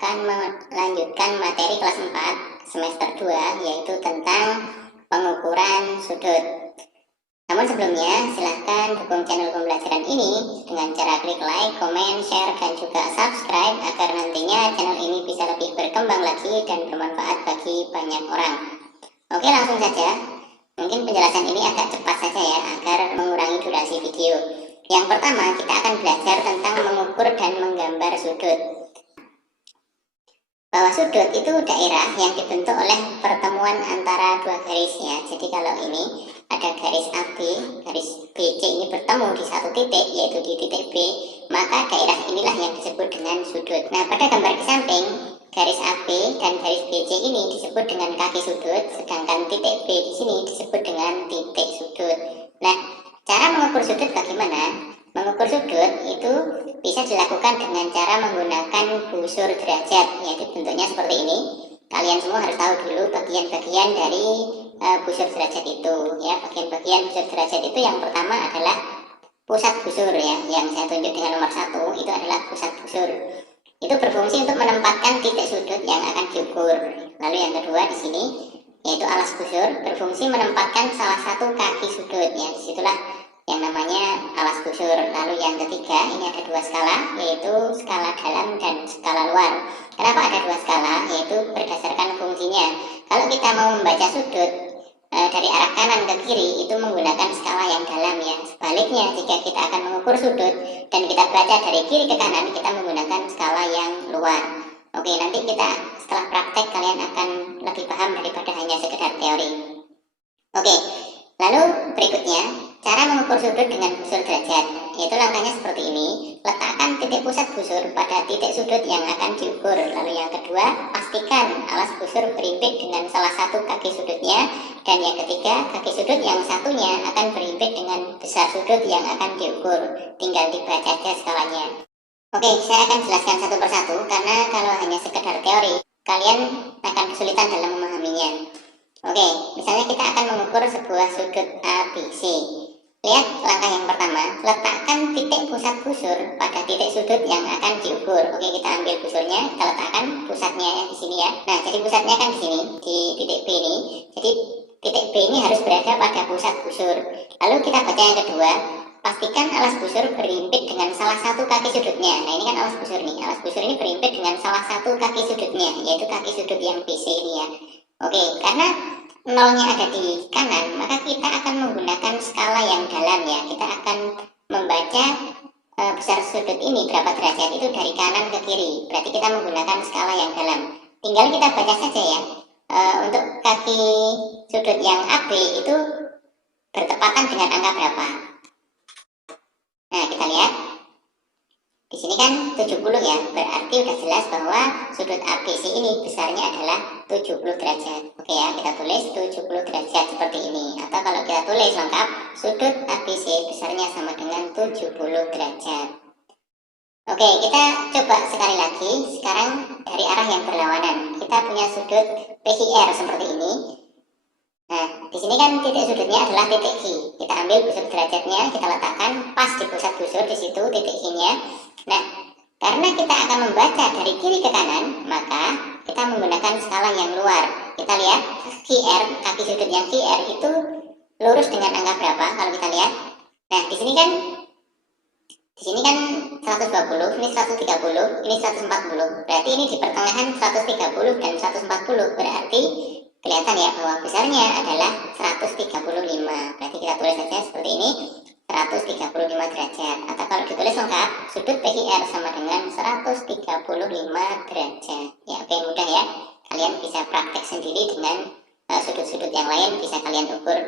akan melanjutkan materi kelas 4 semester 2, yaitu tentang pengukuran sudut. Namun sebelumnya, silahkan dukung channel pembelajaran ini dengan cara klik like, komen, share, dan juga subscribe agar nantinya channel ini bisa lebih berkembang lagi dan bermanfaat bagi banyak orang. Oke, langsung saja. Mungkin penjelasan ini agak cepat saja ya, agar mengurangi durasi video. Yang pertama, kita akan belajar tentang mengukur dan menggambar sudut. Bahwa sudut itu daerah yang dibentuk oleh pertemuan antara dua garis ya. Jadi kalau ini ada garis AB, garis BC ini bertemu di satu titik, yaitu di titik B, maka daerah inilah yang disebut dengan sudut. Nah, pada gambar di samping, garis AB dan garis BC ini disebut dengan kaki sudut, sedangkan titik B di sini disebut dengan titik sudut. Nah, cara mengukur sudut bagaimana? Mengukur sudut itu bisa dilakukan dengan cara menggunakan busur derajat, yaitu bentuknya seperti ini. Kalian semua harus tahu dulu bagian-bagian dari busur derajat itu ya. Bagian-bagian busur derajat itu yang pertama adalah pusat busur ya, yang saya tunjuk dengan nomor 1 itu adalah pusat busur. Itu berfungsi untuk menempatkan titik sudut yang akan diukur. Lalu yang kedua di sini yaitu alas busur, berfungsi menempatkan salah satu kaki sudut ya. Disitulah yang namanya alas busur. Lalu yang ketiga, ini ada dua skala, yaitu skala dalam dan skala luar. Kenapa ada dua skala? Yaitu berdasarkan fungsinya. Kalau kita mau membaca sudut dari arah kanan ke kiri, itu menggunakan skala yang dalam ya. Sebaliknya, jika kita akan mengukur sudut dan kita baca dari kiri ke kanan, kita menggunakan skala yang luar. Oke, nanti kita setelah praktek kalian akan lebih paham daripada hanya sekedar teori. Oke, lalu berikutnya, cara mengukur sudut dengan busur derajat, yaitu langkahnya seperti ini. Letakkan titik pusat busur pada titik sudut yang akan diukur. Lalu yang kedua, pastikan alas busur berimpit dengan salah satu kaki sudutnya. Dan yang ketiga, kaki sudut yang satunya akan berimpit dengan besar sudut yang akan diukur. Tinggal dibaca saja skalanya. Oke, saya akan jelaskan satu persatu, karena kalau hanya sekedar teori, kalian akan kesulitan dalam memahaminya. Oke, misalnya kita akan mengukur sebuah sudut ABC. Lihat langkah yang pertama, letakkan titik pusat busur pada titik sudut yang akan diukur. Oke, kita ambil busurnya, kita letakkan pusatnya di sini ya. Nah, jadi pusatnya kan di sini, di titik B ini. Jadi titik B ini harus berada pada pusat busur. Lalu kita baca yang kedua, pastikan alas busur berimpit dengan salah satu kaki sudutnya. Nah, ini kan alas busur nih. Alas busur ini berimpit dengan salah satu kaki sudutnya, yaitu kaki sudut yang BC ini ya. Oke, karena nolnya ada di kanan, maka kita akan menggunakan skala yang dalam ya. Kita akan membaca besar sudut ini berapa derajat itu dari kanan ke kiri. Berarti kita menggunakan skala yang dalam. Tinggal kita baca saja ya. Untuk kaki sudut yang AB itu bertepatan dengan angka berapa? Nah, kita lihat. Di sini kan 70 ya, berarti udah jelas bahwa sudut ABC ini besarnya adalah 70 derajat. Oke ya, kita tulis 70 derajat seperti ini. Atau kalau kita tulis lengkap, sudut ABC besarnya sama dengan 70 derajat. Oke, kita coba sekali lagi. Sekarang dari arah yang berlawanan. Kita punya sudut PQR seperti ini. Nah, di sini kan titik sudutnya adalah titik Q. Kita ambil busur derajatnya, kita letakkan pas di pusat busur, di situ titik Q-nya. Nah, karena kita akan membaca dari kiri ke kanan, maka kita menggunakan skala yang luar. Kita lihat QR, kaki sudut yang QR itu lurus dengan angka berapa kalau kita lihat. Nah, di sini kan 120, ini 130, ini 140. Berarti ini di pertengahan 130 dan 140. Berarti kelihatan ya bahwa besarnya adalah 135. Berarti kita tulis saja seperti ini, 135 derajat. Atau kalau ditulis lengkap, sudut PQR sama dengan 135 derajat. Ya, oke, mudah ya. Kalian bisa praktek sendiri dengan sudut-sudut yang lain, bisa kalian ukur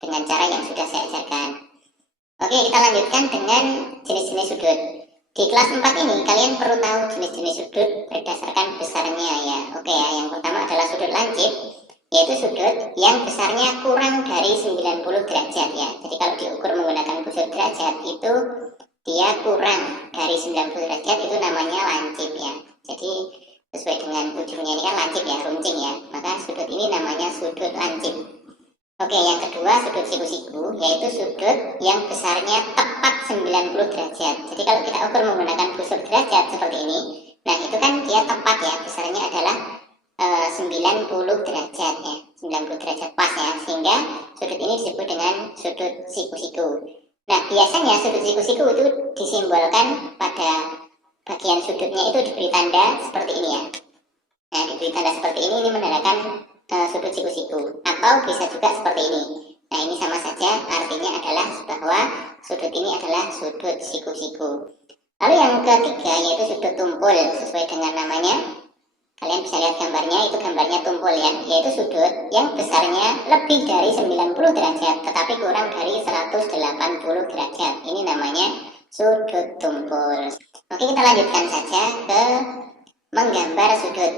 dengan cara yang sudah saya ajarkan. Oke, kita lanjutkan dengan jenis-jenis sudut. Di kelas 4 ini kalian perlu tahu jenis-jenis sudut berdasarkan besarnya ya. Oke ya, yang pertama adalah sudut lancip, yaitu sudut yang besarnya kurang dari 90 derajat ya. Jadi kalau diukur menggunakan busur derajat itu dia kurang dari 90 derajat, itu namanya lancip ya. Jadi sesuai dengan ujungnya ini kan lancip ya, runcing ya. Maka sudut ini namanya sudut lancip. Oke, yang kedua sudut siku-siku, yaitu sudut yang besarnya tepat 90 derajat. Jadi kalau kita ukur menggunakan busur derajat seperti ini, Nah, itu kan dia tepat ya, besarnya adalah 90 derajat ya, 90 derajat pas ya, sehingga sudut ini disebut dengan sudut siku-siku. Nah, biasanya sudut siku-siku itu disimbolkan pada bagian sudutnya itu diberi tanda seperti ini ya. Nah, diberi tanda seperti ini menandakan sudut siku-siku, atau bisa juga seperti ini. Nah, ini sama saja, artinya adalah bahwa sudut ini adalah sudut siku-siku. Lalu yang ketiga yaitu sudut tumpul, sesuai dengan namanya. Kalian bisa lihat gambarnya, itu gambarnya tumpul ya, yaitu sudut yang besarnya lebih dari 90 derajat tetapi kurang dari 180 derajat. Ini namanya sudut tumpul. Oke, kita lanjutkan saja ke menggambar sudut.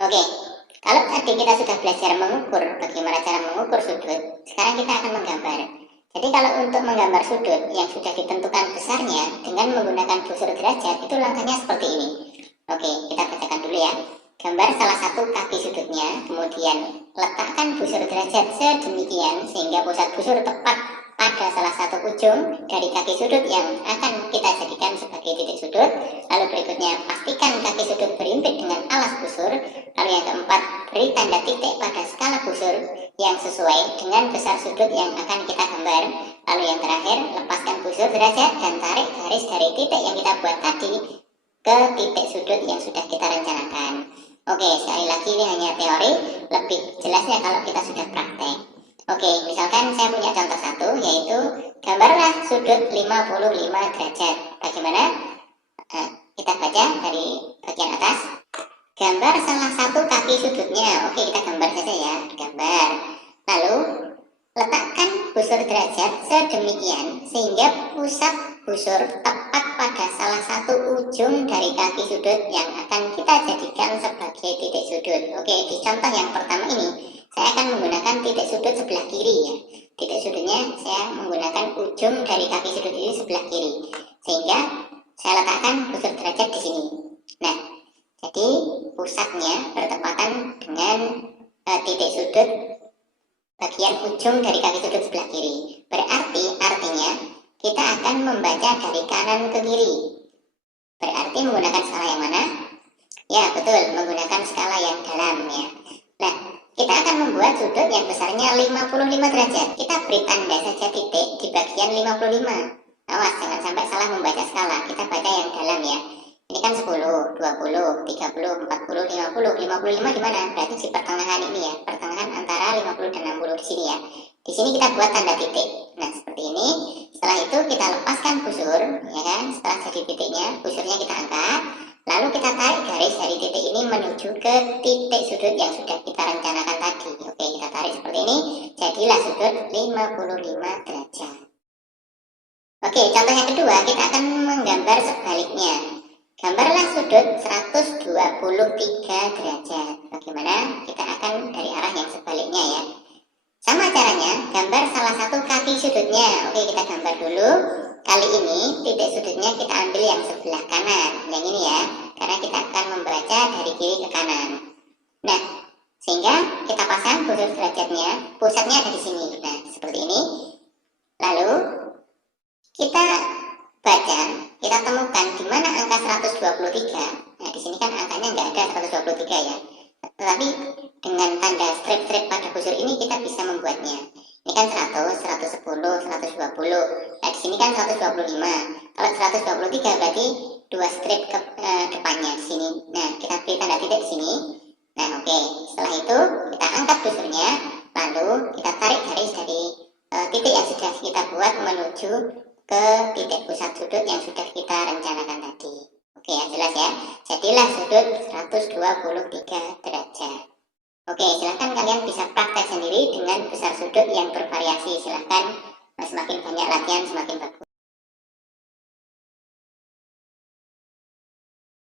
Oke, kalau tadi kita sudah belajar mengukur bagaimana cara mengukur sudut, sekarang kita akan menggambar. Jadi kalau untuk menggambar sudut yang sudah ditentukan besarnya dengan menggunakan busur derajat, itu langkahnya seperti ini. Oke, kita bacakan dulu ya. Gambar salah satu kaki sudutnya, kemudian letakkan busur derajat sedemikian sehingga pusat busur tepat pada salah satu ujung dari kaki sudut yang akan kita jadikan sebagai titik sudut. Lalu berikutnya, pastikan kaki sudut berimpit dengan alas busur. Lalu yang keempat, beri tanda titik pada skala busur yang sesuai dengan besar sudut yang akan kita gambar. Lalu yang terakhir, lepaskan busur derajat dan tarik garis dari titik yang kita buat tadi ke titik sudut yang sudah kita rencanakan. Oke, sekali lagi ini hanya teori, lebih jelasnya kalau kita sudah praktek. Oke, misalkan saya punya contoh satu, yaitu gambarlah sudut 55 derajat. Bagaimana? Kita baca dari bagian atas. Gambar salah satu kaki sudutnya. Oke, kita gambar saja ya, gambar. Lalu letakkan busur derajat sedemikian sehingga pusat busur tepat pada salah satu ujung dari kaki sudut yang akan kita jadikan sebagai titik sudut. Oke, di contoh yang pertama ini saya akan menggunakan titik sudut sebelah kiri ya. Titik sudutnya saya menggunakan ujung dari kaki sudut ini sebelah kiri, sehingga saya letakkan busur derajat di sini. Nah, jadi pusatnya bertepatan dengan titik sudut bagian ujung dari kaki sudut sebelah kiri. Berarti artinya kita akan membaca dari kanan ke kiri. Berarti menggunakan skala yang mana? Ya, betul, menggunakan skala yang dalam ya. Nah, kita akan membuat sudut yang besarnya 55 derajat. Kita beri tanda saja titik di bagian 55. Awas, jangan sampai salah membaca skala. Kita baca yang dalam ya. Ini kan 10, 20, 30, 40, 50, 55 di mana? Berarti di pertengahan ini ya, pertengahan antara 50 dan 60 di sini ya. Di sini kita buat tanda titik. Nah, seperti ini. Setelah itu kita lepaskan busur, ya kan? Setelah jadi titiknya, busurnya kita angkat. Lalu kita tarik garis dari titik ini menuju ke titik sudut yang sudah kita rencanakan tadi. Oke, kita tarik seperti ini. Jadilah sudut 55 derajat. Oke, contoh yang kedua, kita akan menggambar sebaliknya. Gambarlah sudut 123 derajat. Bagaimana? Kita akan dari arah yang sebaliknya ya. Sama caranya, gambar salah satu kaki sudutnya. Oke, kita gambar dulu. Kali ini titik sudutnya kita ambil yang sebelah kanan, yang ini ya, karena kita akan membaca dari kiri ke kanan. Nah, sehingga kita pasang busur derajatnya, pusatnya ada di sini. Nah, seperti ini. Lalu kita baca, kita temukan di mana angka 123. Nah, di sini kan angkanya nggak ada 123 ya. Tetapi dengan tanda strip-strip pada busur ini kita bisa membuatnya. Ini kan 100, 110, 120. Nah, di sini kan 125. Kalau 123 berarti dua strip ke depannya di sini. Nah, kita beri tanda titik di sini. Nah, oke. Setelah itu kita angkat busurnya, lalu kita tarik garis dari titik yang sudah kita buat menuju ke titik pusat sudut yang sudah kita rencanakan tadi. Oke ya, jelas ya. Jadilah sudut 123 derajat. Oke, silahkan kalian bisa praktek sendiri dengan besar sudut yang bervariasi. Silahkan, semakin banyak latihan semakin bagus.